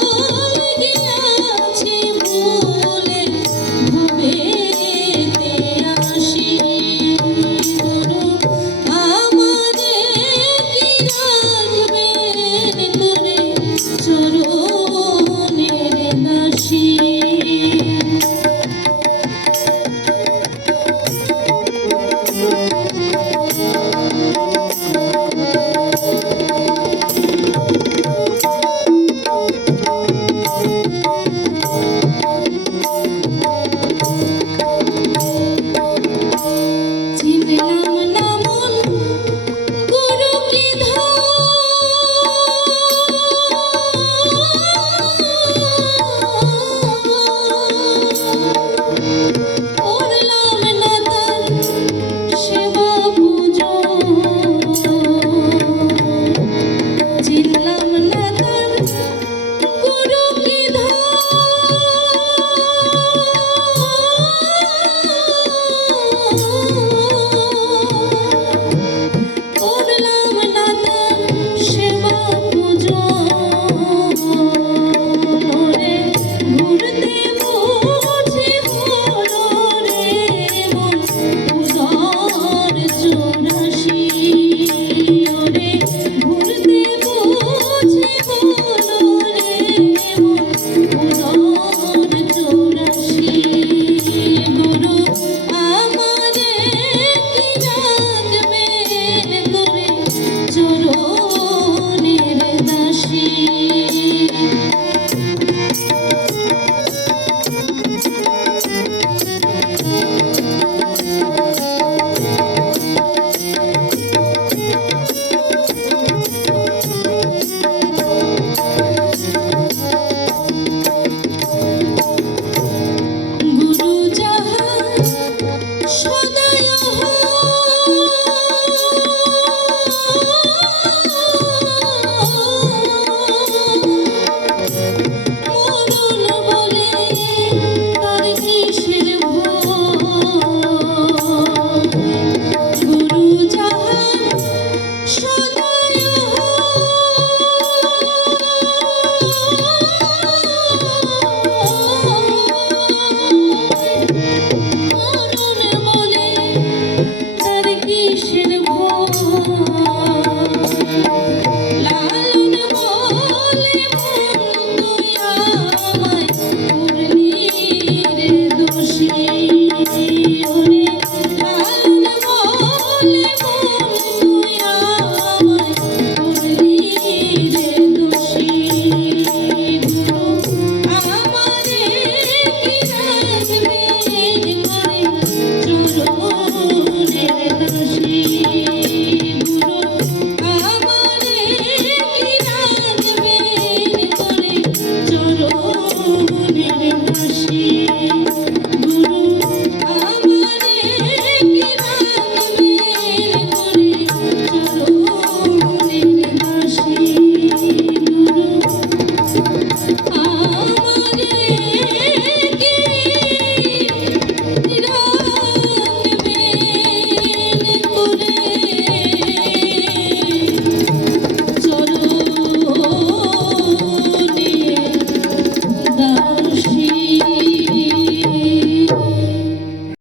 Ooh.